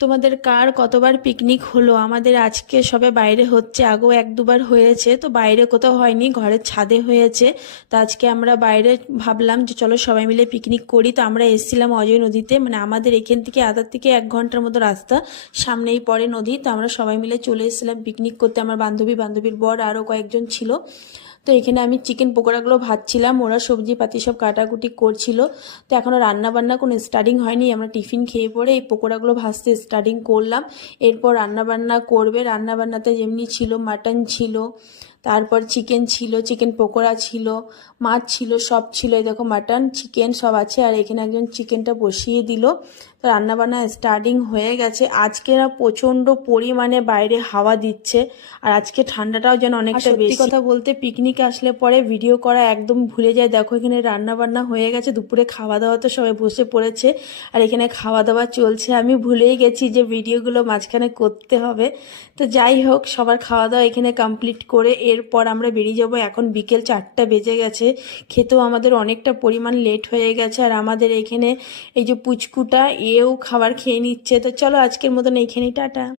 তোমাদের কার কতবার পিকনিক হলো? আমাদের আজকে সবে বাইরে হচ্ছে, আগেও এক দুবার হয়েছে। তো বাইরে কোথাও হয়নি, ঘরের ছাদে হয়েছে। তো আজকে আমরা বাইরে ভাবলাম যে চলো সবাই মিলে পিকনিক করি। তো আমরা এসেছিলাম অজয় নদীতে, মানে আমাদের এখান থেকে আধার থেকে 1 ঘন্টার মতো রাস্তা, সামনেই পড়ে নদী। তো আমরা সবাই মিলে চলে এসেছিলাম পিকনিক করতে, আমার বান্ধবীর বর আরও কয়েকজন ছিল। তো এখানে আমি চিকেন পকোড়াগুলো ভাজছিলাম, ওরা সবজি পাতি সব কাটাকুটি করছিল। তো এখনও রান্না বান্না কোনো স্টার্টিং হয়নি, আমরা টিফিন খেয়ে পরে এই পকোড়াগুলো ভাজতে স্টার্টিং করলাম। এরপর রান্না বান্না করবে। রান্না বান্নাতে যেমনি ছিল, মাটন ছিল, তারপর চিকেন ছিল, চিকেন পকোড়া ছিল, মাছ ছিল, সব ছিল। এই দেখো মাটন চিকেন সব আছে, আর এখানে একজন চিকেনটা বসিয়ে দিল। তো রান্নাবান্না স্টার্টিং হয়ে গেছে। আজকে না প্রচণ্ড পরিমাণে বাইরে হাওয়া দিচ্ছে, আর আজকে ঠান্ডাটাও যেন অনেকটা বেশি। সত্যি কথা বলতে পিকনিকে আসলে পরে ভিডিও করা একদম ভুলে যায়। দেখো এখানে রান্না বান্না হয়ে গেছে, দুপুরে খাওয়া দাওয়া তো সবাই বসে পড়েছে, আর এখানে খাওয়া দাওয়া চলছে। আমি ভুলেই গেছি যে ভিডিওগুলো মাঝখানে করতে হবে। তো যাই হোক, সবার খাওয়া দাওয়া এখানে কমপ্লিট করে এরপর আমরা বেরিয়ে যাব। এখন বিকেল 4টা বেজে গেছে, খেতেও আমাদের অনেকটা পরিমাণ লেট হয়ে গেছে। আর আমাদের এখানে এই যে পুচকুটা, এও খাবার খেয়ে নিচ্ছে। তো চলো আজকের মতন এইখানেই, টাটা।